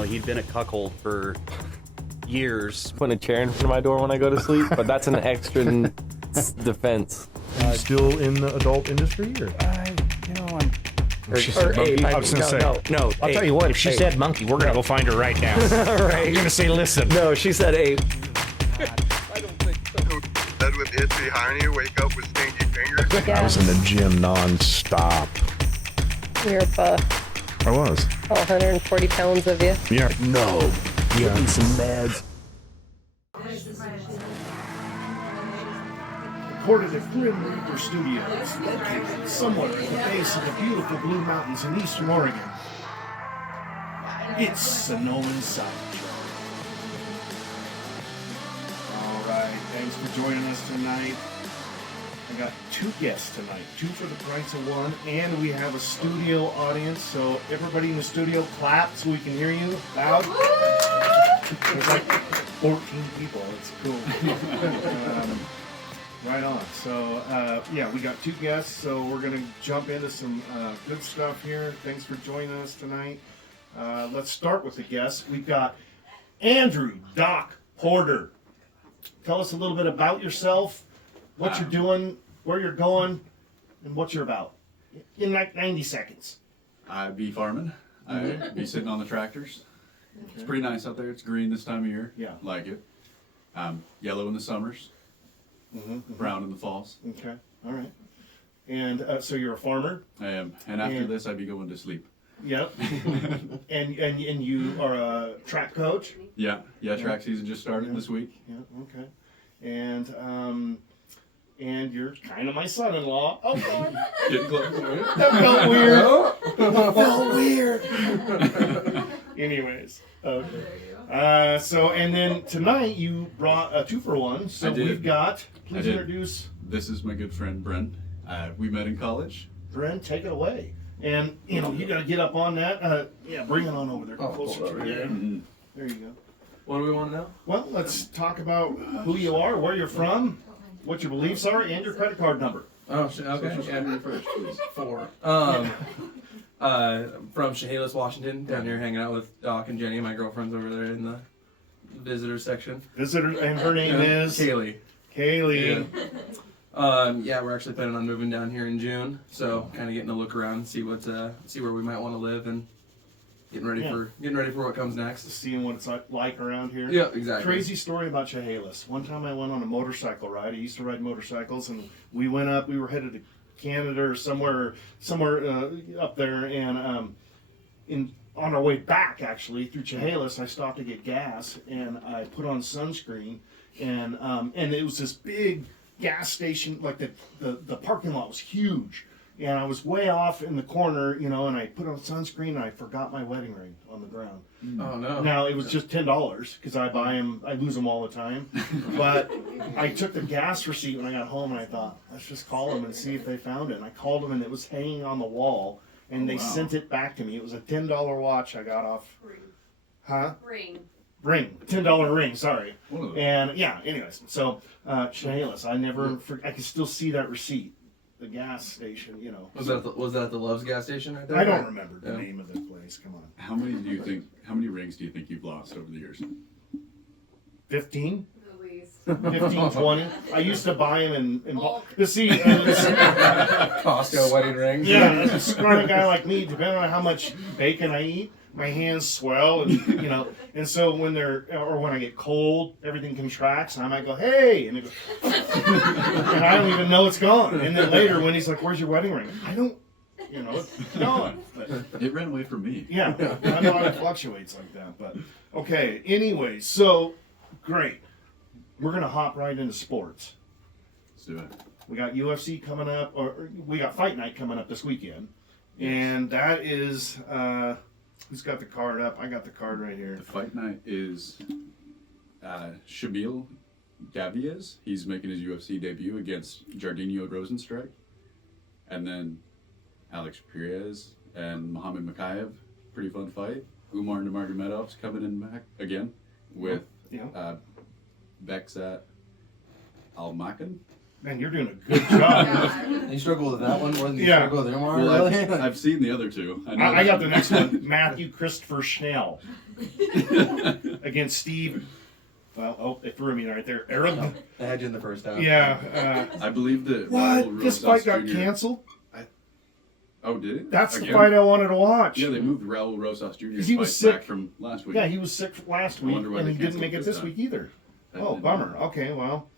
know, he'd been a cuckold for years. Putting a chair in front of my door when I go to sleep, but that's an extra defense. Are you still in the adult industry, or? She said monkey. I was gonna say. No, I'll tell you what. If she said monkey, we're gonna go find her right now. Right. You're gonna say, listen. No, she said ape. I don't think so. Bed with itchy hiney, wake up with stinky fingers. I was in the gym non-stop. You're buff. I was. All 140 pounds of you. Yeah. No. Give me some meds. Recorded at Grim Reaper Studios, located somewhere at the base of the beautiful Blue Mountains in eastern Oregon. It's Sonolan Sidetrack. Alright, thanks for joining us tonight. I got two guests tonight, two for the price of one, and we have a studio audience, so everybody in the studio clap so we can hear you loud. There's like 14 people, it's cool. Right on. So, yeah, we got two guests, so we're going to jump into some good stuff here. Thanks for joining us tonight. Let's start with the guests. We've got Andrew Doc Porter. Tell us a little bit about yourself, what you're doing, where you're going, and what you're about. In like 90 seconds. I'd be farming. I'd be sitting on the tractors. It's pretty nice out there. It's green this time of year. Yeah. Like it. Yellow in the summers. Brown in the falls. Okay, all right. And so you're a farmer? I am. And after this, I'd be going to sleep. Yep. and you are a track coach? Yeah. Track season just started this week. Yeah, okay. And you're kind of my son-in-law. Oh, God. Getting close. That felt weird. That felt weird. Anyways, okay. So, and then tonight you brought a 2-for-1. So I did. we've got, please I did. introduce. This is my good friend, Bren. We met in college. Bren, take it away. And, you know, you got to get up on that. Yeah, bring it on over there. Closer to you. Mhm. There you go. What do we want to know? Well, let's talk about who you are, where you're from, what your beliefs are, and your credit card number. Oh, okay. Andrew first, please. 4. From Chehalis, Washington, down here hanging out with Doc and Jenny. My girlfriend's over there in the visitor section. Visitor, and her name is? Kaylee. Kaylee. Yeah, we're actually planning on moving down here in June, so kind of getting a look around, see where we might want to live, and getting ready for what comes next. Seeing what it's like around here. Yeah, exactly. Crazy story about Chehalis. One time I went on a motorcycle ride. I used to ride motorcycles, and we went up. We were headed to Canada or somewhere up there, and on our way back actually through Chehalis, I stopped to get gas, and I put on sunscreen, and it was this big gas station. Like the parking lot was huge. And I was way off in the corner, you know, and I put on sunscreen and I forgot my wedding ring on the ground. Oh, no. Now, it was just $10 because I buy them, I lose them all the time. But I took the gas receipt when I got home and I thought, let's just call them and see if they found it. And I called them and it was hanging on the wall and they sent it back to me. It was a $10 watch I got off. Huh? Ring. $10 ring, sorry. Whoa. And yeah, anyways, so Chehalis, I can still see that receipt. The gas station, you know. Was that the Love's gas station right there? I don't remember the name of the place. Come on. How many rings do you think you've lost over the years? 15? At least. 15, 20. I used to buy them in Costco wedding rings. yeah, a scrawny guy like me, depending on how much bacon I eat, my hands swell, and you know, and so when I get cold, everything contracts, and I might go, hey, and it goes, and I don't even know it's gone. And then later, when he's like, where's your wedding ring? I don't, you know, it's gone. But, It ran away from me. yeah, I know it fluctuates like that, but okay. Anyways, so great. We're gonna hop right into sports. Let's do it. We got UFC coming up, or we got Fight Night coming up this weekend, and that is. Who's got the card up? I got the card right here. The fight night is Shamil Gaviez. He's making his UFC debut against Jardinho Rosenstrike. And then Alex Perez and Muhammad Makayev. Pretty fun fight. Umar Nurmagomedov's coming in back again with Beksat Almakan. Man, you're doing a good job. You struggle with that one more than you Yeah. struggle with the arm, Well, really? I've seen the other two. I got the next one. Matthew Christopher Schnell against Steve. Well, oh, they threw me right there. Aaron. I had you in the first half. Yeah. I believe that What? Raul This Rosas fight got Jr. canceled? Oh, did it? That's the Again? fight I wanted to watch. Yeah, they moved Raul Rosas Jr.'s He fight was sick. back from last week. Yeah, he was sick last I week, wonder why and they he didn't canceled make it this this time. week either. That Oh, didn't bummer. matter. Okay, well.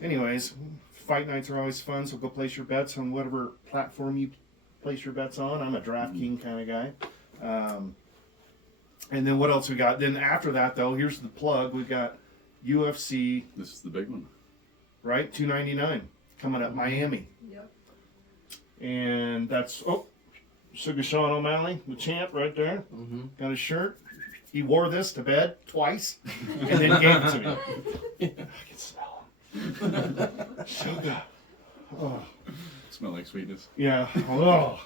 Anyways, fight nights are always fun, so go place your bets on whatever platform you place your bets on. I'm a DraftKings kind of guy. And then what else we got? Then after that, though, here's the plug. We've got UFC, This is the big one. right? $299 coming up, Miami. Yep. And that's, SUGA Sean O'Malley, the champ right there. Mm-hmm. Got his shirt. He wore this to bed twice and then gave it to me. I can smell him. SUGA. Oh, Smell like sweetness. yeah. Oh.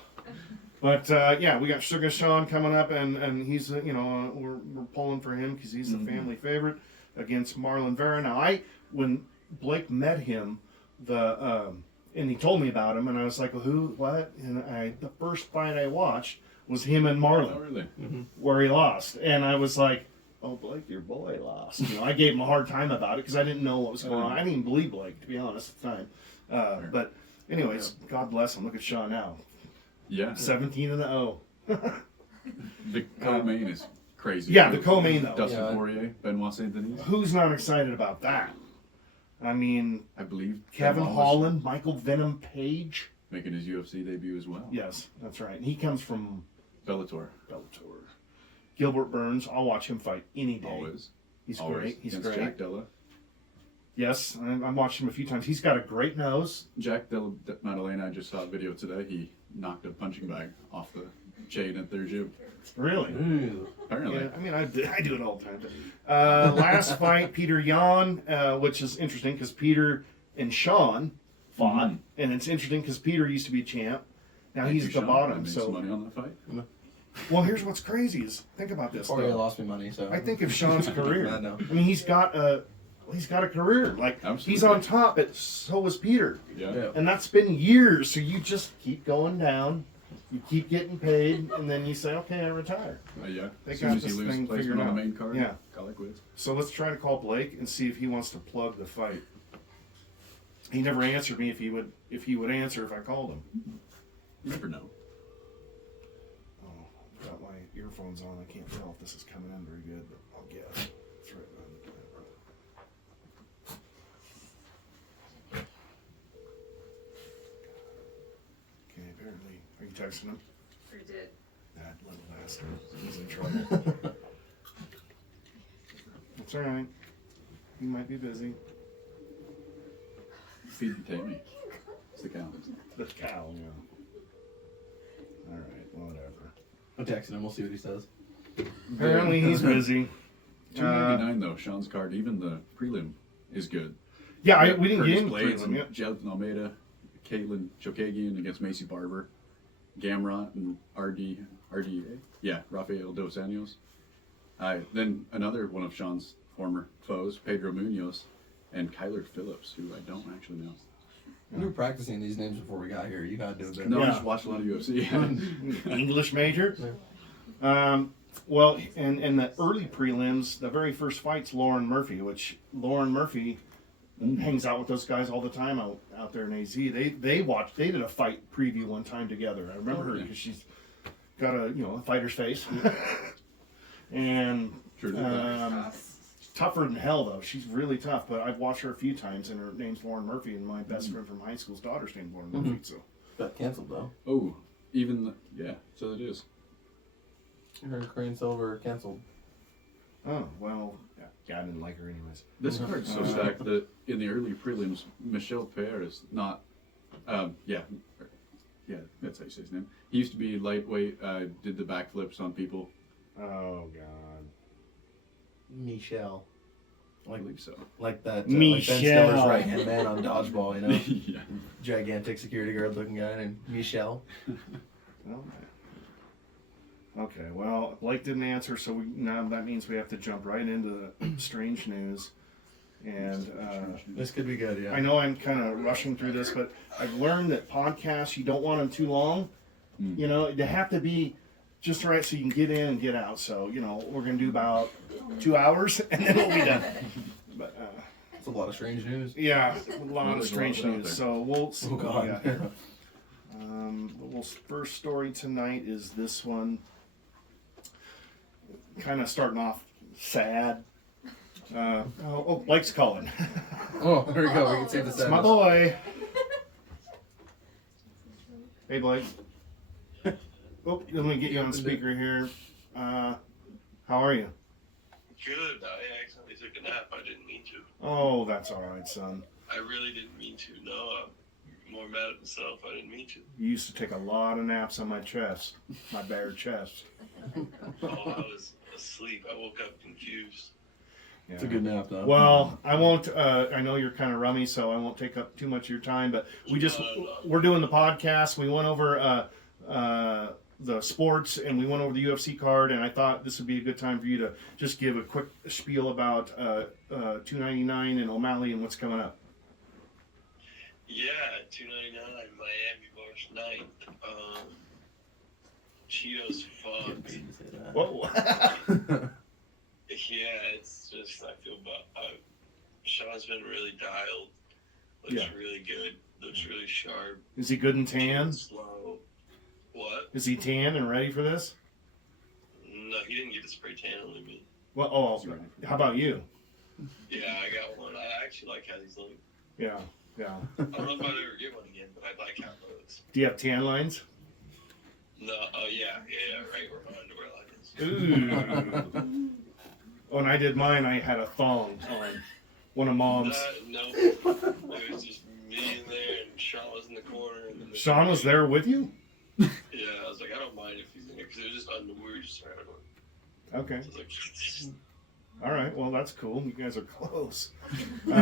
But yeah, we got SUGA Sean coming up, and he's we're pulling for him because he's the family favorite against Marlon Vera. Now, when Blake met him, and he told me about him, and I was like, well, who, what? And the first fight I watched was him and Marlon, Oh, really? where he lost, and I was like, oh, Blake, your boy lost. I gave him a hard time about it because I didn't know what was going on. I didn't even believe Blake, to be honest, at the time. But anyways, God bless him. Look at Sean now, Yeah. 17-0. The co-main is crazy. Yeah, the co-main, though. Dustin Yeah. Poirier, Benoit Saint Denis. Who's not excited about that? I mean, I believe Kevin Benoit was Holland, Michael Venom Page. making his UFC debut as well. Yes, that's right. And he comes from Bellator. Bellator. Gilbert Burns, I'll watch him fight any day. Always. He's Always. great. He's Against great. Jack Della. Yes, I've watched him a few times. He's got a great nose. Jack Della Maddalena, I just saw a video today. He knocked a punching bag off the chain at their gym. Really? Ooh. Apparently. Yeah, I mean, I do it all the time. Last fight, Peter Yan, which is interesting because Peter and Sean fought, and it's interesting because Peter used to be champ. Now Thank he's you, at the Sean. I bottom. made So, some money on that fight. well, here's what's crazy is think about this. Poirier though. lost me money, so. I think of Sean's career. I know. I mean, he's got a career. Like Absolutely. he's on top, but so was Peter, Yeah. Yeah. and that's been years. So you just keep going down, you keep getting paid, and then you say, okay, I retire. Yeah. They As soon got as you this lose thing placement figured on out. the main card, Yeah. call it quits. So let's try to call Blake and see if he wants to plug the fight. He never answered me if he would answer if I called him. You never know. Oh, I've got my earphones on. I can't tell if this is coming in very good, but I'll guess. It's right on the camera. Okay, apparently. Are you texting him? Sure did. That little bastard. He's in trouble. It's alright. He might be busy. Feed the Tammy. It's the cow. The cow, yeah. Alright, whatever. I'm texting him. We'll see what he says. Apparently he's busy. $299 though, Sean's card. Even the prelim is good. Yeah, we didn't Curtis get into Blades prelim, yeah. and Jelton Almeida, Caitlin Chokagian against Macy Barber, Gamrot and RDA. Yeah, Rafael Dos Anjos. Then another one of Sean's former foes, Pedro Munoz, and Kyler Phillips, who I don't actually know. We were practicing these names before we got here. You gotta do a bit. No, Yeah. I just watched a lot of UFC. English major. Well, in the early prelims, the very first fight's Lauren Murphy, which Lauren Murphy hangs out with those guys all the time out there in AZ. They did a fight preview one time together. I remember her really? because she's got a fighter's face, and Sure did. tougher than hell though. She's really tough. But I've watched her a few times, and her name's Lauren Murphy, and my best friend from high school's daughter's named Lauren Murphy. So Got canceled though. Oh, yeah, so it is. Her Korean Silver canceled. oh well, yeah, I didn't like her anyways. This card's so stacked that in the early prelims, Michel Pereira is not. Yeah, that's how you say his name. He used to be lightweight. Did the backflips on people. Oh God. Michelle. I believe so. Like that. Like Michelle. Ben Stiller's right hand man on Dodgeball, you know? Yeah. Gigantic security guard looking guy named Michelle. Well, okay, well, Blake didn't answer, so now that means we have to jump right into the strange news. And This could be good, yeah. I know I'm kind of rushing through this, but I've learned that podcasts, you don't want them too long. You know, they have to be just right so you can get in and get out. So, you know, we're going to do about 2 hours and then we'll be done. But, It's a lot of strange news. yeah, a lot of strange news. So we'll see. Oh, God. Yeah. The first story tonight is this one. Kind of starting off sad. Blake's calling. Oh, there we go. We can save the It's my sadness. boy. Hey, Blake. Oh, let me get you on speaker here. How are you? Good. I accidentally took a nap. I didn't mean to. Oh, that's all right, son. I really didn't mean to. No, I'm more mad at myself. I didn't mean to. You used to take a lot of naps on my chest, my bare chest. Oh, I was asleep. I woke up confused. Yeah. It's a good nap, though. Well, I won't. I know you're kind of rummy, so I won't take up too much of your time. But we're doing the podcast. We went over the sports, and we went over the UFC card, and I thought this would be a good time for you to just give a quick spiel about 299 and O'Malley and what's coming up. Yeah, 299, Miami, March 9th. Cheetos fucked. Whoa. Yeah, it's just, I feel bad. Sean's been really dialed. Looks Yeah. really good. Looks really sharp. Is he good and tan? Slow. What? Is he tan and ready for this? No, he didn't get to spray tan on me. Well, how about you? Yeah, I got one. I actually like how these look. Yeah. I don't know if I'd ever get one again, but I like how it looks. Do you have tan lines? No, oh yeah, right where my underwear line is. Ooh. When I did mine, I had a thong on one of Mom's. No, it was just me in there, and Sean was in the corner. And then Sean was there with you? Yeah, I was like, I don't mind if he's in there, because it was just underwear, we were just around. Okay. So I was like, All right. Well, that's cool. You guys are close. it was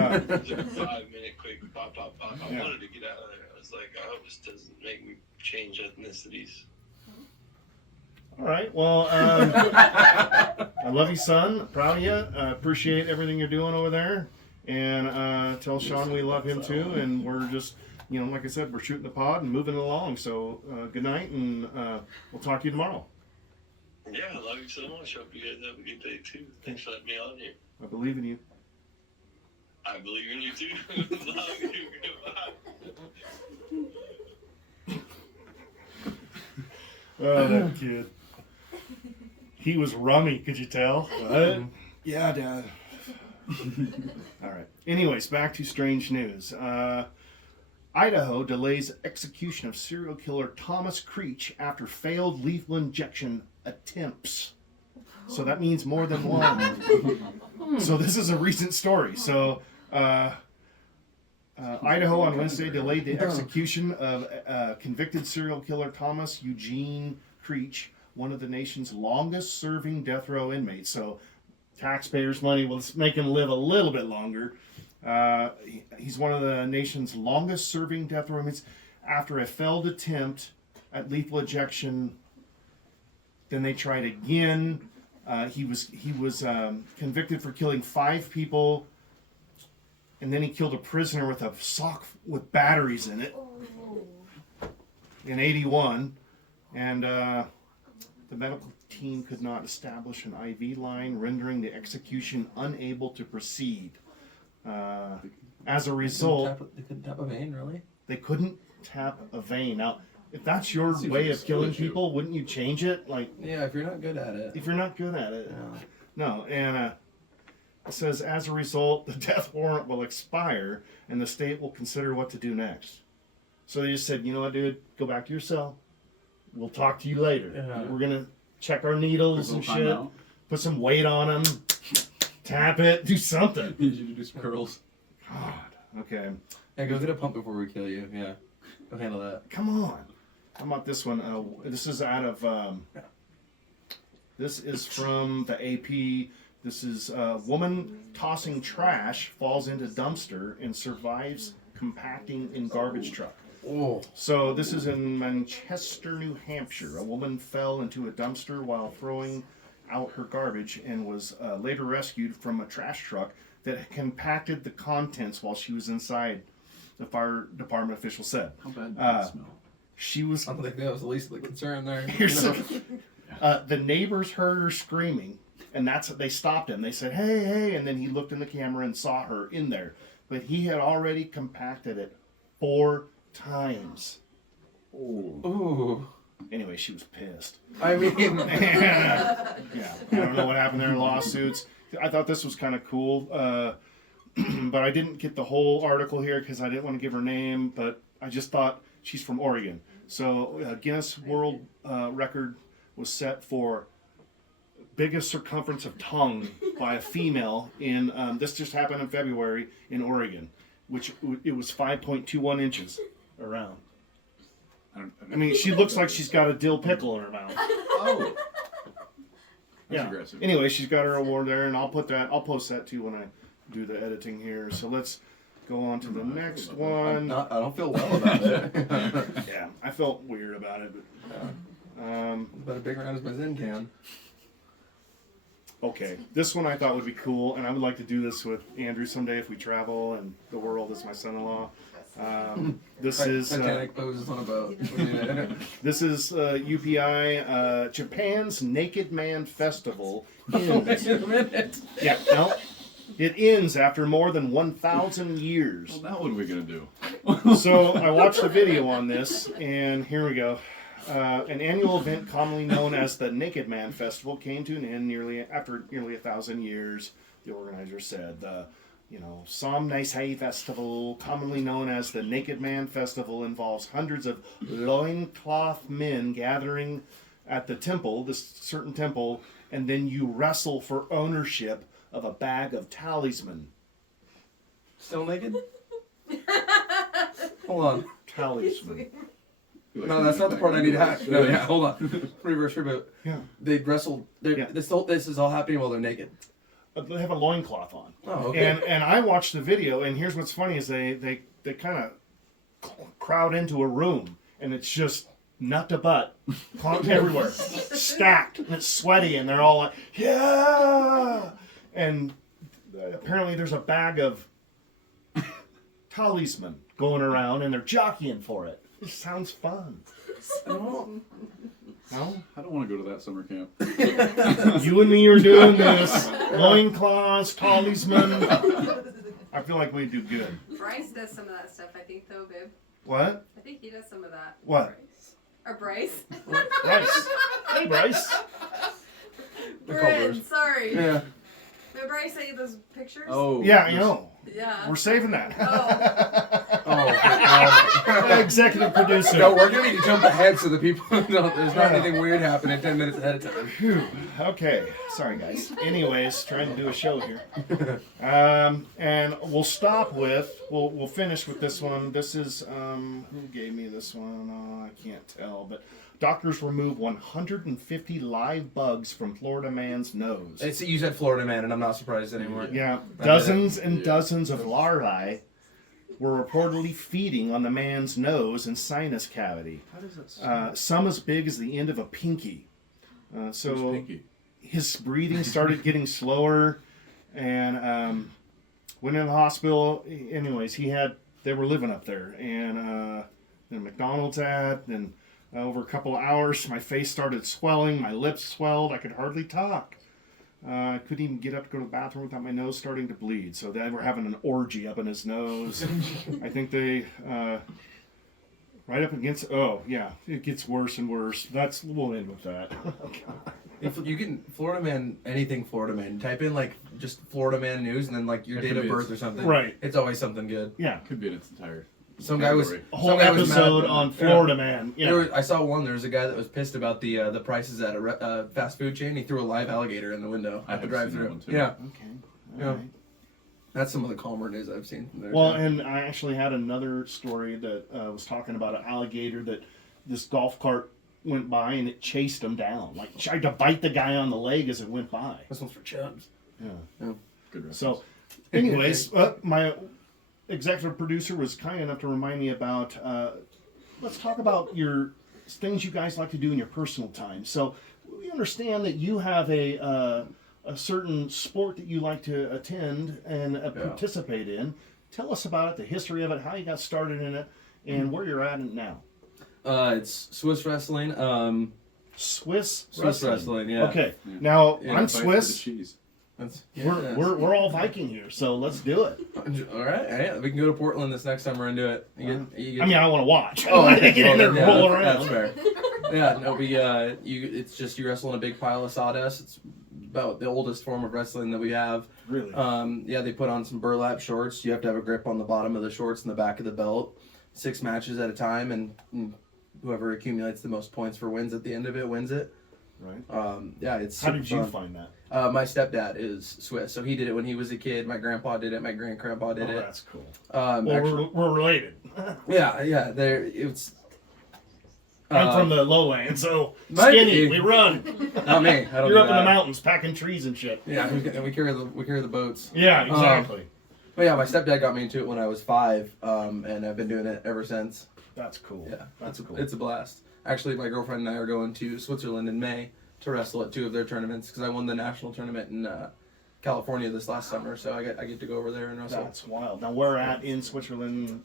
like a 5-minute quick pop. I Yeah. wanted to get out of there. I was like, I hope this doesn't make me change ethnicities. All right. Well, I love you, son. Proud of you. Appreciate everything you're doing over there. And tell Sean we love him too. And we're just, you know, like I said, we're shooting the pod and moving along. So good night, and we'll talk to you tomorrow. Yeah, I love you so much. Hope you guys have a good day too. Thanks for letting me on here. I believe in you. I believe in you too. Love you. Goodbye. Oh, that kid. He was rummy, could you tell? What? Yeah, Dad. All right. Anyways, back to strange news. Idaho delays execution of serial killer Thomas Creech after failed lethal injection attempts. So that means more than one. So this is a recent story. So Idaho on Wednesday delayed the execution of convicted serial killer Thomas Eugene Creech, one of the nation's longest serving death row inmates. So taxpayers' money will make him live a little bit longer. He's one of the nation's longest serving death row inmates after a failed attempt at lethal injection. Then they tried again. He was convicted for killing 5 people, and then he killed a prisoner with a sock with batteries in it in '81. And the medical team could not establish an IV line, rendering the execution unable to proceed. As a result, They couldn't tap a vein, really? they couldn't tap a vein. Now, if that's your Seems way like a of skill killing issue. people, wouldn't you change it? Like, Yeah, if you're not good at it. if you're not good at it. Yeah. No, and it says, as a result, the death warrant will expire and the state will consider what to do next. So they just said, you know what, dude, go back to your cell. We'll talk to you later. Yeah. We're going to check our needles and shit, put some weight on them, tap it, do something. Need you to do some curls. God, okay. Yeah, go get a pump before we kill you. Yeah. Go handle that. Come on. How about this one? This is out of, this is from the AP. This is a woman tossing trash, falls into dumpster, and survives compacting in garbage truck. Oh. So this is in Manchester, New Hampshire. A woman fell into a dumpster while throwing out her garbage and was later rescued from a trash truck that compacted the contents while she was inside, the fire department official said. How bad did that smell? She was... I don't think that was the least of the concern there. The neighbors heard her screaming, and they stopped him. They said, hey, hey, and then he looked in the camera and saw her in there. But he had already compacted it 4 times. Ooh. Anyway, she was pissed. I mean... Yeah, I don't know what happened there in lawsuits. I thought this was kind of cool, but I didn't get the whole article here because I didn't want to give her name, but I just thought she's from Oregon. So Guinness World Record was set for biggest circumference of tongue by a female in, this just happened in February in Oregon, which it was 5.21 inches around. I mean, she looks like she's got a dill pickle in her mouth. Oh. That's aggressive. Anyway, she's got her award there, and I'll post that too when I do the editing here. So let's go on to the next one. I don't feel well about it. Yeah, I felt weird about it. But, about as big around as my Zen can. Okay, this one I thought would be cool, and I would like to do this with Andrew someday if we travel and the world is my son-in-law. This is Titanic poses on a boat. this is UPI Japan's Naked Man Festival. Ends. Wait a minute. Yeah, no, it ends after more than 1,000 years. Well, now what are we gonna do? So I watched a video on this, and here we go. An annual event commonly known as the Naked Man Festival came to an end after nearly 1,000 years. The organizer said the Somnaisai Festival, commonly known as the Naked Man Festival, involves hundreds of loincloth men gathering at the temple, this certain temple, and then you wrestle for ownership of a bag of talisman. Still naked? Hold on. Talisman. No, that's not the part I need to have. No, yeah, hold on. Reverse reboot. Yeah. They wrestled. Yeah. This is all happening while they're naked. They have a loincloth on. Oh, okay. And I watched the video, and here's what's funny is they kind of crowd into a room, and it's just nut to butt, clunk everywhere, stacked, and it's sweaty, and they're all like, yeah! And apparently there's a bag of talisman going around, and they're jockeying for it. It sounds fun. No? I don't want to go to that summer camp. You and me are doing this. Loincloths, talisman. I feel like we do good. Bryce does some of that stuff, I think, though, babe. What? I think he does some of that. What? Or Bryce. Bryce. Hey, Bryce. Bren, sorry. Yeah. Did Bryce say those pictures? Oh. Yeah, I know. Yeah. We're saving that. Oh. Executive producer. No, we're going to need to jump ahead so the people don't. There's not anything weird happening 10 minutes ahead of time. Whew. Okay. Sorry, guys. Anyways, trying to do a show here. And we'll stop with, we'll finish with this one. This is, who gave me this one? Oh, I can't tell. But doctors remove 150 live bugs from Florida man's nose. You said Florida man, and I'm not surprised anymore. Yeah. Dozens and dozens of larvae were reportedly feeding on the man's nose and sinus cavity. How does that sound? Some as big as the end of a pinky. So Pinky? his breathing started getting slower, and went in the hospital. Anyways, they were living up there, and then McDonald's and over a couple of hours, my face started swelling, my lips swelled, I could hardly talk. I couldn't even get up to go to the bathroom without my nose starting to bleed. So they were having an orgy up in his nose. I think they, right up against, oh yeah, it gets worse and worse. We'll end with that. Oh, God. If you can Florida man, anything Florida man. Type in like just Florida man news and then like your date of birth or something. Right. It's always something good. Yeah. Could be in its entire. Some guy was A whole some guy was episode mad. on Florida man. Yeah. I saw one. There was a guy that was pissed about the prices at a fast food chain. He threw a live alligator in the window I at the have seen that drive-through. one, too. Yeah, Okay. Yeah. All right. that's some of the calmer news I've seen from there. Well, too. and I actually had another story that was talking about an alligator that this golf cart went by and it chased him down, like tried to bite the guy on the leg as it went by. This one's for chubs. Yeah. Good reference. So, anyways, my executive producer was kind enough to remind me about. Let's talk about your things you guys like to do in your personal time. So, we understand that you have a a certain sport that you like to attend and participate in. Tell us about it, the history of it, how you got started in it, and where you're at now. It's Swiss wrestling. Swiss wrestling, yeah. Okay, now Yeah, I'm Fight for the Swiss. cheese. We're all Viking here, so let's do it. All right, yeah, we can go to Portland this next summer and do it. I mean, I want to watch. Oh, I want to get in there and roll around. That's fair. Yeah, no, it's just you wrestle in a big pile of sawdust. It's about the oldest form of wrestling that we have. Really? Yeah, they put on some burlap shorts. You have to have a grip on the bottom of the shorts and the back of the belt. 6 matches at a time, and whoever accumulates the most points for wins at the end of it wins it. Right. Yeah, it's How did you fun. find that? My stepdad is Swiss, so he did it when he was a kid. My grandpa did it. My great-grandpa did it. That's cool. Actually, we're related. yeah. It's. I'm from the lowlands, so might skinny. be. We run. Not me. I don't You're do up in the that. mountains packing trees and shit. Yeah, we carry the boats. Yeah, exactly. But yeah, my stepdad got me into it when I was 5, and I've been doing it ever since. That's cool. Yeah, That's cool. It's a blast. Actually, my girlfriend and I are going to Switzerland in May to wrestle at 2 of their tournaments because I won the national tournament in California this last summer, so I get to go over there and wrestle. That's wild. Now, where at in Switzerland?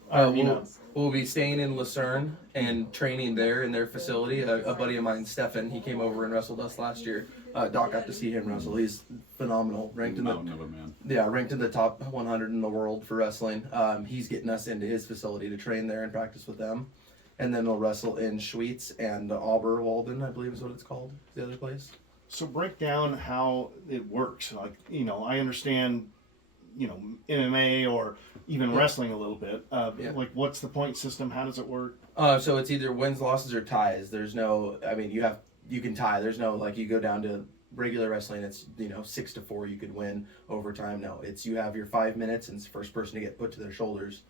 We'll be staying in Lucerne and training there in their facility. A buddy of mine, Stefan, he came over and wrestled us last year. Doc got to see him wrestle. He's phenomenal. Ranked in the top 100 in the world for wrestling. He's getting us into his facility to train there and practice with them. And then we'll wrestle in Schwyz and Oberwalden, I believe is what it's called, the other place. So break down how it works. Like, I understand, MMA or even wrestling a little bit. Like, what's the point system? How does it work? So it's either wins, losses, or ties. There's no, you can tie. There's no, like, you go down to regular wrestling, it's, 6-4, you could win overtime. No, it's you have your 5 minutes and it's the first person to get put to their shoulders.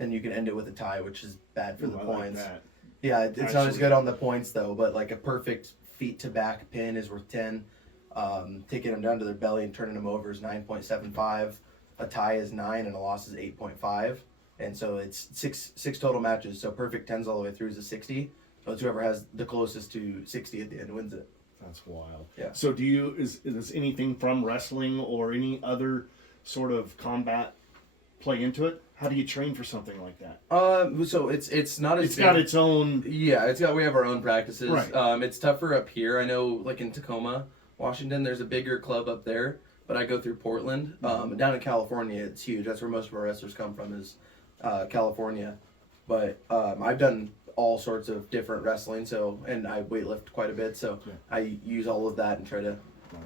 And you can end it with a tie, which is bad for the points. Like that. Yeah, it's not as good on the points, though, but like a perfect feet to back pin is worth 10. Taking them down to their belly and turning them over is 9.75. A tie is 9 and a loss is 8.5. And so it's six total matches. So perfect 10s all the way through is a 60. So it's whoever has the closest to 60 at the end wins it. That's wild. Yeah. So is anything from wrestling or any other sort of combat play into it? How do you train for something like that? So it's not as It's got its own. Yeah, we have our own practices. Right. It's tougher up here. I know, like in Tacoma, Washington, there's a bigger club up there, but I go through Portland. Down in California, it's huge. That's where most of our wrestlers come from is California. But I've done all sorts of different wrestling, and I weightlift quite a bit, so I use all of that and try to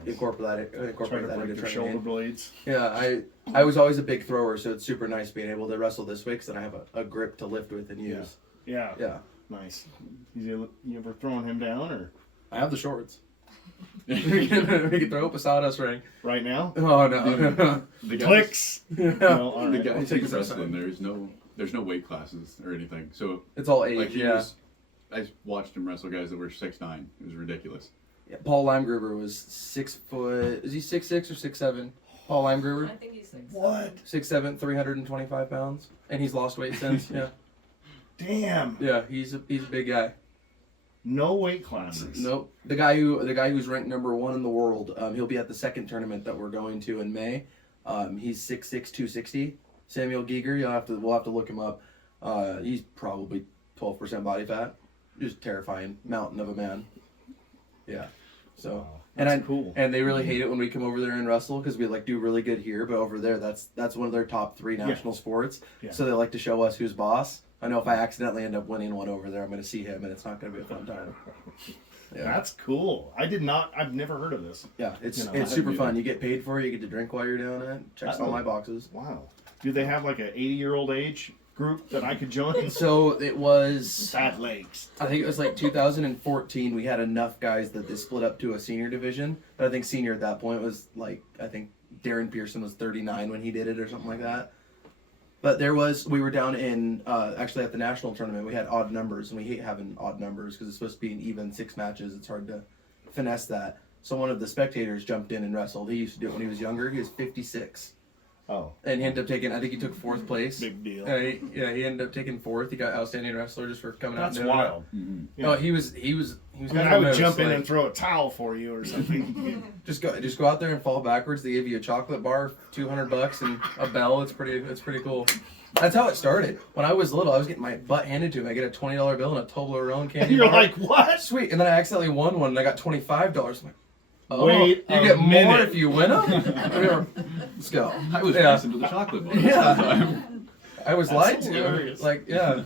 incorporate that into training. Shoulder blades. Yeah, I was always a big thrower, so it's super nice being able to wrestle this way because then I have a grip to lift with and use. Yeah. Nice. You ever thrown him down or? I have the shorts. we can throw up a sawdust ring. Right now? Oh no. The clicks. No, all the right. guys take wrestling. There's no weight classes or anything. So it's all age. I watched him wrestle guys that were 6'9". It was ridiculous. Yeah, Paul Limegruber was 6 foot. Is he 6'6" or 6'7"? Paul Limegruber. I think he's 6'7". What? 6'7", 325 pounds, and he's lost weight since. Yeah. Damn. Yeah, he's a big guy. No weight classes. Nope. The guy who's ranked number 1 in the world. He'll be at the second tournament that we're going to in May. He's 6'6", 260. Samuel Giger. We'll have to look him up. He's probably 12% body fat. Just terrifying mountain of a man. Yeah. So cool. And they really hate it when we come over there and wrestle because we do really good here, but over there that's one of their top 3 national sports. Yeah. So they like to show us who's boss. I know if I accidentally end up winning one over there, I'm going to see him and it's not going to be a fun time. Yeah. That's cool. I've never heard of this. Yeah, it's super fun. You get paid for it. You get to drink while you're doing it. Checks all my boxes. Wow. Do they have like an 80-year-old age group that I could join? So it was Bad legs. I think it was 2014. We had enough guys that they split up to a senior division. But I think senior at that point was I think Darren Pearson was 39 when he did it or something like that. But we were down in actually at the national tournament. We had odd numbers, and we hate having odd numbers because it's supposed to be an even 6 matches. It's hard to finesse that. So one of the spectators jumped in and wrestled. He used to do it when he was younger. He was 56. Oh. And he ended up taking, I think he took 4th place. Big deal. He ended up taking 4th. He got outstanding wrestler just for coming out. That's and doing wild. Mm-hmm. Yeah. No, he was. I mean, kind I of would nervous, jump in like, and throw a towel for you or something. just go out there and fall backwards. They give you a chocolate bar, $200, and a bell. It's pretty cool. That's how it started. When I was little, I was getting my butt handed to me. I get a $20 bill and a Toblerone candy You're bar. like, what? Sweet. And then I accidentally won one and I got $25. I'm like, oh, Wait you a get more minute. if you win them? Let's go. I was racing to the chocolate bar. Yeah. I was That's lied hilarious. to. Like, yeah.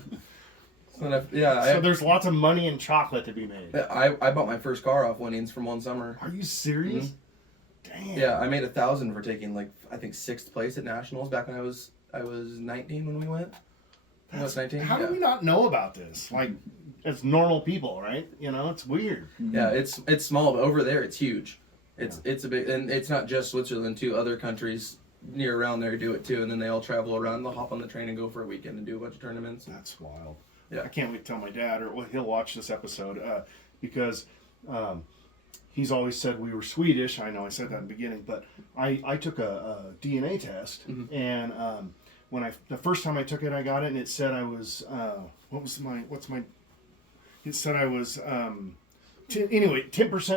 So there's lots of money and chocolate to be made. I bought my first car off winnings from one summer. Are you serious? Mm-hmm. Damn. Yeah, I made 1,000 for taking like I think 6th place at nationals back when I was 19 when we went. I was 19. How yeah. do we not know about this? Like, as normal people, right? You know, it's weird. Yeah, it's small, but over there it's huge. It's a big, and it's not just Switzerland too. Other countries near around there do it too, and then they all travel around. They'll hop on the train and go for a weekend and do a bunch of tournaments. That's wild. Yeah. I can't wait to tell my dad, or well, he'll watch this episode because he's always said we were Swedish. I know I said that in the beginning, but I took a DNA test, and when the first time I took it, I got it, and it said I was it said I was 10%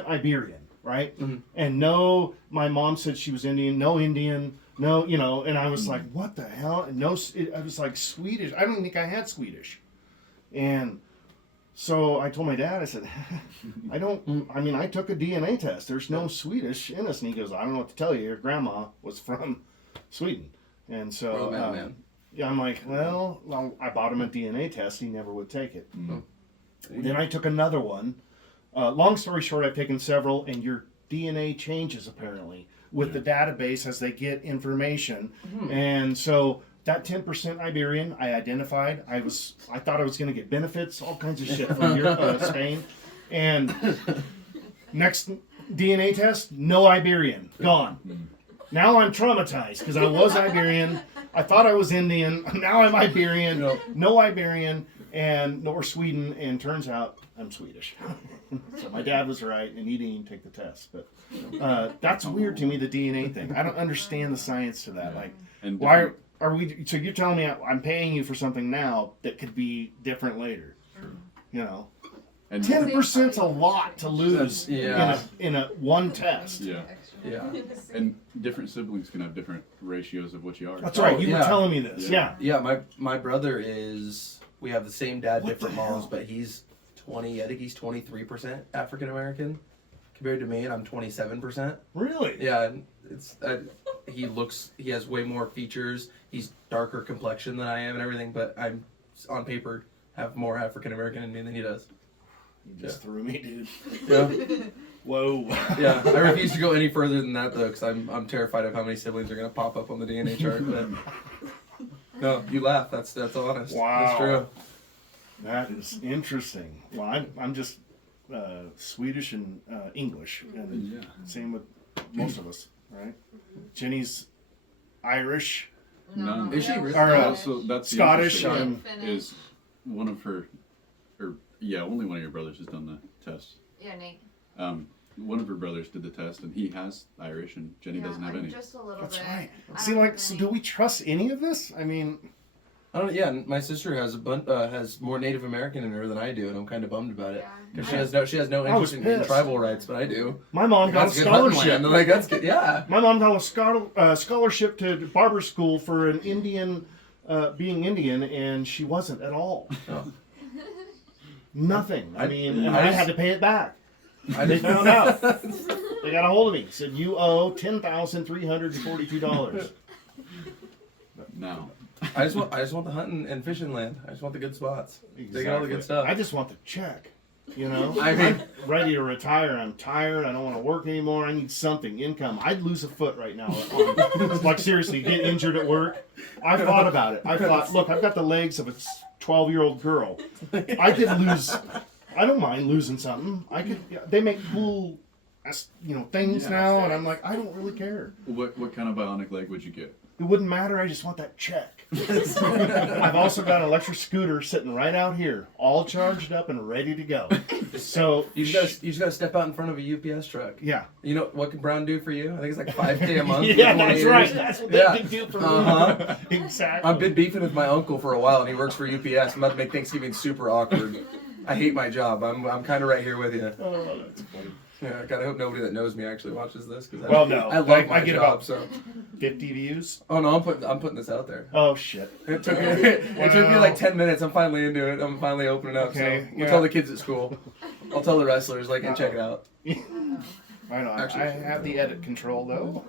Iberian, right? Mm-hmm. And no, my mom said she was Indian, no Indian, no, you know, and I was like, what the hell? And I was like Swedish. I don't think I had Swedish. And so I told my dad, I said, I took a DNA test. There's no Swedish in us. And he goes, I don't know what to tell you. Your grandma was from Sweden. And so, yeah, I'm like, well, I bought him a DNA test. He never would take it. Mm-hmm. Then I took another one. Long story short, I've taken several, and your DNA changes apparently with the database as they get information. Mm-hmm. And so that 10% Iberian, I identified. I thought I was going to get benefits, all kinds of shit from Spain. And next DNA test, no Iberian, gone. Now I'm traumatized because I was Iberian. I thought I was Indian. Now I'm Iberian. No Iberian, or Sweden, and turns out I'm Swedish. So my dad was right, and he didn't even take the test. But that's weird to me, the DNA thing. I don't understand the science to that. Like, why are we? So you're telling me I'm paying you for something now that could be different later? You know, and 10%'s a lot to lose in a one test. Yeah. Yeah. And different siblings can have different ratios of what you are. That's right. You were telling me this. Yeah. Yeah. My brother we have the same dad, What different the hell? moms, but he's 20. I think he's 23% African American compared to me, and I'm 27%. Really? Yeah. It's he has way more features. He's darker complexion than I am and everything, but I'm on paper have more African American in me than he does. You just threw me, dude. Yeah. Whoa. Yeah, I refuse to go any further than that though, because I'm terrified of how many siblings are gonna pop up on the DNA chart. But no, you laugh. That's honest. Wow. That's true. That is interesting. Well, I'm just Swedish and English, and same with most of us, right? Jenny's Irish. None. Is she really? Or, So that's the Scottish interesting and thing is one of her, only one of your brothers has done the test. Yeah, Nate. One of her brothers did the test, and he has Irish, and Jenny doesn't have any. Just a little That's bit. right. I See, don't like, have so any. do we trust any of this? I mean, I don't. Yeah, my sister has has more Native American in her than I do, and I'm kind of bummed about it because she has no I was interest in pissed. tribal rights, but I do. my mom got a That's good hunting scholarship. land. Like that's good. Yeah. My mom got a scholarship to barber school for an Indian, being Indian, and she wasn't at all. Oh. Nothing. I mean, and I I just- had to pay it back. I They just found out. They got a hold of me. Said you owe $10,342. Now, I just want the hunting and fishing land. I just want the good spots. They got all the good stuff. I just want the check. You know, I mean- I'm ready to retire. I'm tired. I don't want to work anymore. I need something, income. I'd lose a foot right now. Like seriously, get injured at work. I thought about it. I thought, look, I've got the legs of a 12-year-old girl. I could lose. I don't mind losing something. I could. They make cool, things now, and I'm like, I don't really care. what kind of bionic leg would you get? It wouldn't matter. I just want that check. I've also got an electric scooter sitting right out here, all charged up and ready to go. So You just gotta step out in front of a UPS truck. yeah. You know what can Brown do for you? I think it's like $5K a month. Yeah, for 20 that's years. right. That's what they can do for me. Exactly. I've been beefing with my uncle for a while, and he works for UPS. I'm about to make Thanksgiving super awkward. I hate my job. I'm kind of right here with you. Oh, that's funny. Yeah, I gotta hope nobody that knows me actually watches this. Cause Well, no. I love my I get job. about So 50 views. oh no, I'm putting this out there. Oh shit. It took me like 10 minutes. I'm finally into it. I'm finally opening up. Okay, So we'll yeah. tell the kids at school. I'll tell the wrestlers and check it out. I know. Actually, I have the edit control though.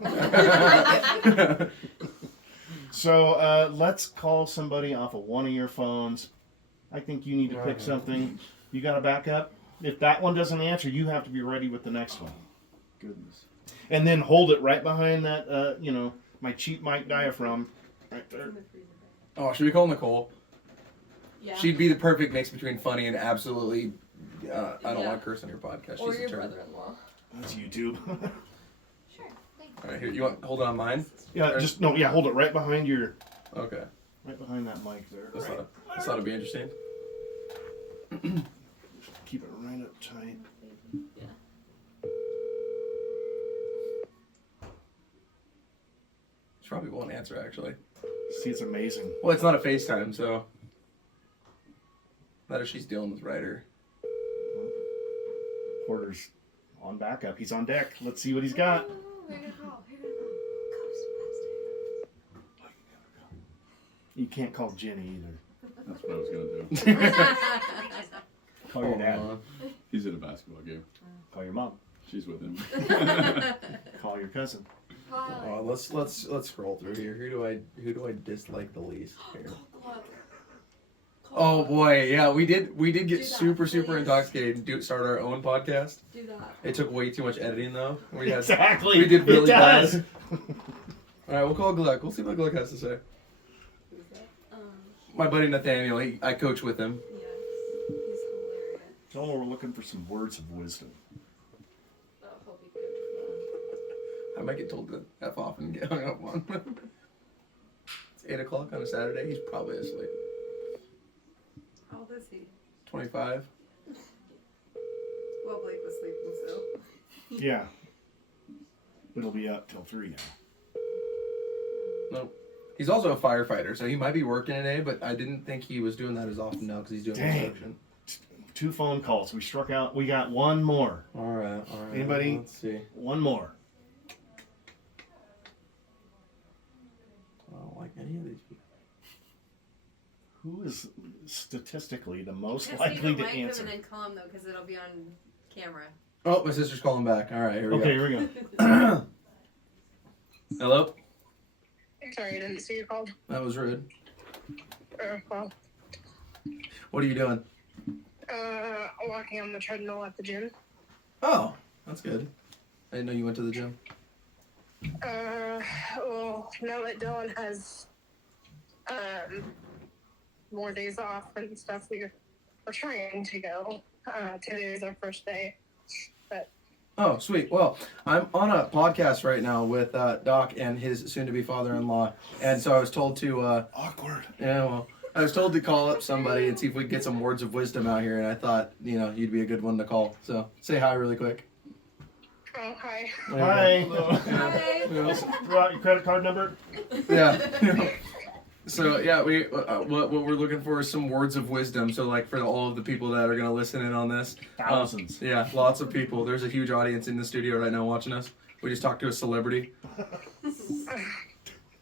So let's call somebody off of one of your phones. I think you need to pick something. You got a backup? If that one doesn't answer, you have to be ready with the next one. Goodness. And then hold it right behind that, my cheap mic diaphragm right there. Oh, should we call Nicole? Yeah. She'd be the perfect mix between funny and absolutely. I don't want to curse on your podcast. Or She's your a turd. brother-in-law. That's YouTube. Sure. All right, here. You want hold it on mine? Hold it right behind your, Okay. right behind that mic there. This ought to be interesting. Keep it right up tight. She probably won't answer actually. See, it's amazing. Well, it's not a FaceTime, so. Not if she's dealing with Ryder. Porter's on backup. He's on deck. Let's see what he's got. Oh, who are you gonna call? Who are you gonna call? You can't call Jenny either. That's what I was gonna do. Call your dad. He's at a basketball game. Call your mom. She's with him. Call your cousin. Oh, let's scroll through here. Who do I dislike the least? Here. Oh boy, yeah, we did get super intoxicated and start our own podcast. Do that. It took way too much editing though. Exactly. We did really It does. bad. All right, we'll call Gluck. We'll see what Gluck has to say. Who's that? My buddy Nathaniel, I coach with him. Yes. He's hilarious. Tell him we're looking for some words of wisdom. Oh, he'll be good. I might get told to F off and get hung up on. It's 8 o'clock on a Saturday. He's probably asleep. How old is he? 25. Well, Blake was sleeping, so. Yeah. It'll be up till 3 now. Nope. He's also a firefighter, so he might be working today, but I didn't think he was doing that as often now because he's doing Dang. construction. 2 phone calls. We struck out. We got one more. All right. Anybody? Let's see. One more. I don't like any of these people. Who is statistically the most Just likely leave to the mic answer? and then call him though, because it'll be on camera. Oh, my sister's calling back. All right, here we Okay, go. here we go. Hello? Sorry, I didn't see you called. That was rude. Well, What are you doing? walking on the treadmill at the gym. Oh, that's good. I didn't know you went to the gym. Well, now that Dylan has more days off and stuff, we're trying to go. Today is our first day, but Oh, sweet. Well, I'm on a podcast right now with Doc and his soon-to-be father-in-law, and so I was told to. Awkward. Yeah, well, I was told to call up somebody and see if we could get some words of wisdom out here, and I thought, you'd be a good one to call. So, say hi really quick. oh hi. Hi. Hi. Throw out your credit card number. Yeah. So yeah, we what we're looking for is some words of wisdom. So like for all of the people that are gonna listen in on this, Thousands. Yeah, lots of people. There's a huge audience in the studio right now watching us. We just talked to a celebrity.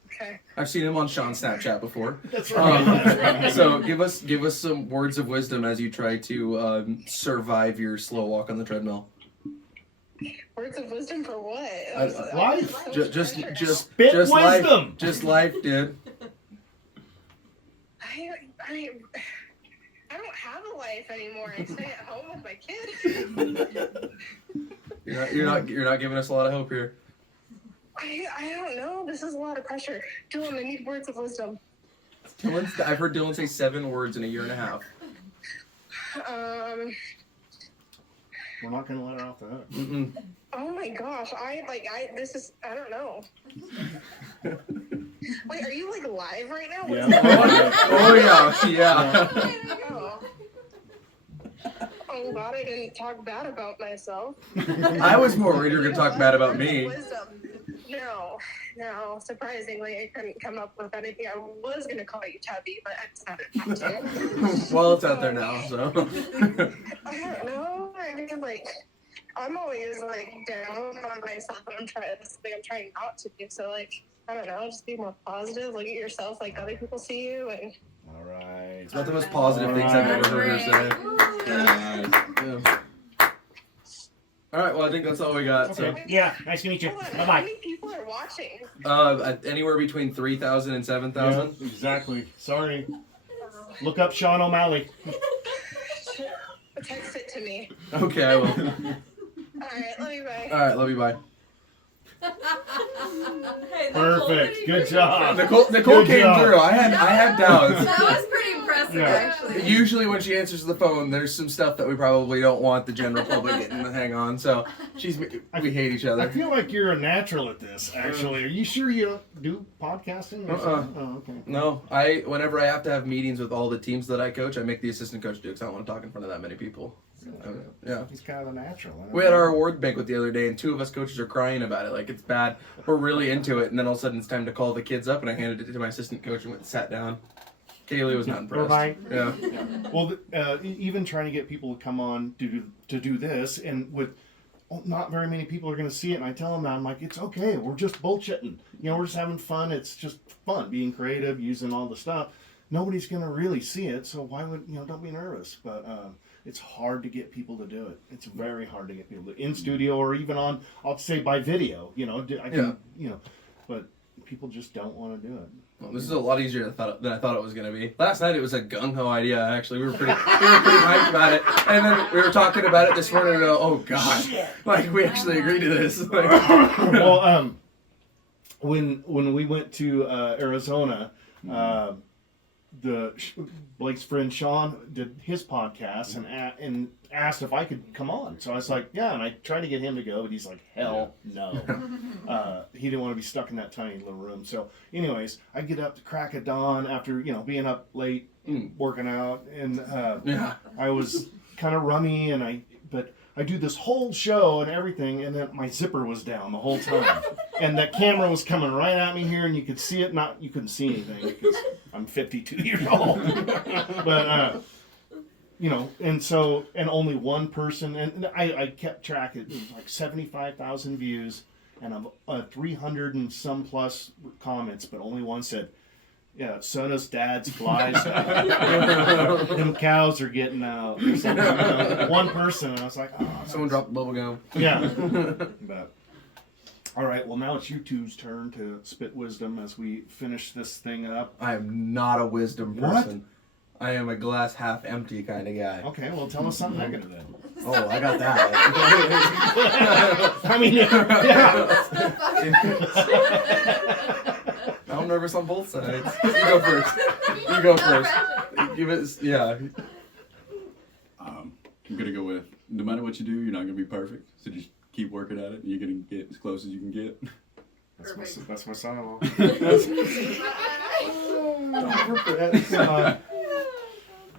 Okay. I've seen him on Sean's Snapchat before. That's right. That's right. So give us some words of wisdom as you try to survive your slow walk on the treadmill. Words of wisdom for what? Life. Just Spit just wisdom. life, just life, dude. I don't have a life anymore. I stay at home with my kid. You're not giving us a lot of hope here. I don't know. This is a lot of pressure. Dylan, I need words of wisdom. I've heard Dylan say 7 words in a year and a half. We're not gonna let her off the hook. Mm-mm. Oh my gosh. I don't know. Wait, are you like live right now? Oh yeah. Oh. I'm glad I didn't talk bad about myself. I was more worried you were gonna talk bad about me. Wisdom. No. Surprisingly, I couldn't come up with anything. I was gonna call you Tubby, but I decided not to. Well, it's out there now, so. I don't know. I mean, like, I'm always like down on myself, but I'm trying not to do. So, like, I don't know. Just be more positive. Look at yourself like other people see you, and. All right. It's not the most positive things I've ever heard her say. Yeah. All right, well, I think that's all we got. Okay. So. Yeah, nice to meet you. How Bye-bye. many people are watching? Anywhere between 3,000 and 7,000. Yeah, exactly. Sorry. Look up Sean O'Malley. Text it to me. Okay, I will. All right, love you, bye. All right, love you, bye. Hey, Perfect. Good job. Nicole Good came job. through. I had doubts. That was pretty impressive, Yeah. actually. Usually when she answers the phone, there's some stuff that we probably don't want the general public getting to hang on. So we hate each I other. feel like you're a natural at this, actually. Are you sure you don't do podcasting? Or something? Oh, okay. No, whenever I have to have meetings with all the teams that I coach, I make the assistant coach do it because I don't want to talk in front of that many people. Yeah. He's kind of a natural. We had our award banquet the other day, and 2 of us coaches are crying about it. Like, it's bad. We're really into it, and then all of a sudden it's time to call the kids up, and I handed it to my assistant coach and went and sat down. Kaylee was not impressed. Bye. Yeah. Well, even trying to get people to come on to do this, and with not very many people are going to see it, and I tell them that, I'm like, it's okay. We're just bullshitting. You know, we're just having fun. It's just fun, being creative, using all the stuff. Nobody's going to really see it, so why would, don't be nervous. But it's hard to get people to do it. It's very hard to get people to, in studio or even on, I'll say by video, but people just don't want to do it. Well, this is a lot easier than I thought it was going to be. Last night it was a gung-ho idea, actually. We were pretty hyped about it. And then we were talking about it this morning and oh God, like we actually agreed to this. Well, when we went to Arizona, Blake's friend Sean did his podcast and asked if I could come on. So I was like, yeah, and I tried to get him to go, but he's like, hell no. He didn't want to be stuck in that tiny little room. So anyways, I get up to crack of dawn after, being up late, working out, and I was kind of rummy, but I do this whole show and everything, and then my zipper was down the whole time. And that camera was coming right at me here, and you could see it. You couldn't see anything because I'm 52 years old. But, and only one person, and I kept track, it was like 75,000 views, and 300 and some plus comments, but only one said, yeah, Sona's dad's flies. Them cows are getting out. Or something. One person, and I was like, oh. Someone dropped the bubble gum. Yeah. But, all right, well, now it's you two's turn to spit wisdom as we finish this thing up. I am not a wisdom person. I am a glass half empty kind of guy. Okay, well, tell us something negative then. Oh, I got that. I mean, yeah. I'm nervous on both sides. You go first. You go first. Give it, yeah. I'm gonna go with no matter what you do, you're not gonna be perfect. So just keep working at it, and you're gonna get as close as you can get. That's my son-in-law.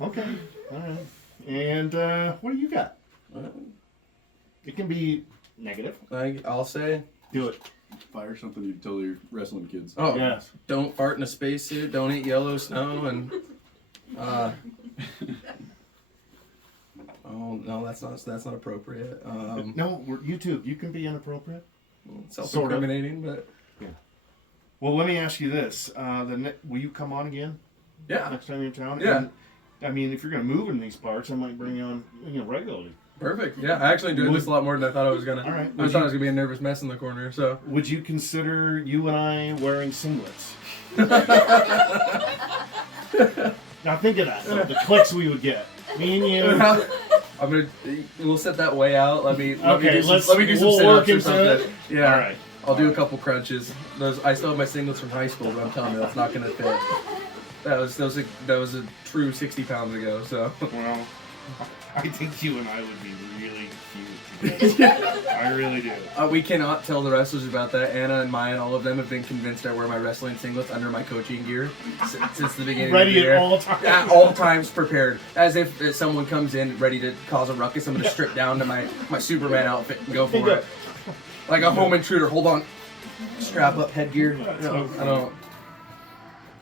Okay, all right. And what do you got? It can be negative. I'll say. Do it. Fire something you tell your wrestling kids. Oh, yes. Don't fart in a spacesuit. Don't eat yellow snow. And oh no, that's not appropriate. No, we're YouTube. You can be inappropriate. Self-incriminating, but yeah. Well, let me ask you this: will you come on again? Yeah. Next time you're in town. Yeah. And, I mean, if you're going to move in these parts, I might bring you on, regularly. Perfect. Yeah, I actually enjoyed this a lot more than I thought I was gonna. All right. I thought I was gonna be a nervous mess in the corner. So. Would you consider you and I wearing singlets? Now think of that. The clicks we would get. Me and you. We'll set that way out. Let me do some we'll sit-ups work or something. it. Yeah. All right. I'll do a couple crunches. I still have my singlets from high school, but I'm telling you that's not gonna fit. That was a true 60 pounds ago. So. Well, I think you and I would be really cute together. I really do. We cannot tell the wrestlers about that. Anna and Maya and all of them have been convinced I wear my wrestling singlets under my coaching gear since the beginning Ready of the year. at all times. At all times prepared. As if someone comes in ready to cause a ruckus, I'm going to strip down to my Superman outfit and go for it. Like a home intruder. Hold on. Strap up headgear. No, I don't.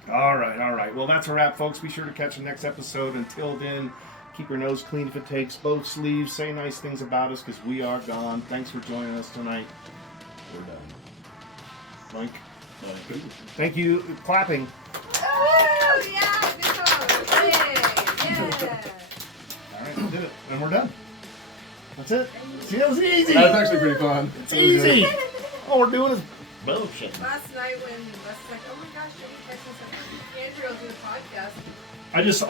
All right. Well, that's a wrap, folks. Be sure to catch the next episode. Until then, keep your nose clean if it takes. Both sleeves. Say nice things about us because we are gone. Thanks for joining us tonight. We're done. Mike. Thank you. Clapping. Oh, yeah, good job. Yeah. All right, we did it. And we're done. That's it. See, that was easy. That's actually pretty fun. It's easy. All we're doing is bullshit. Last night when Wes was like, oh my gosh, Jimmy texted me, Andrew will do a podcast. I just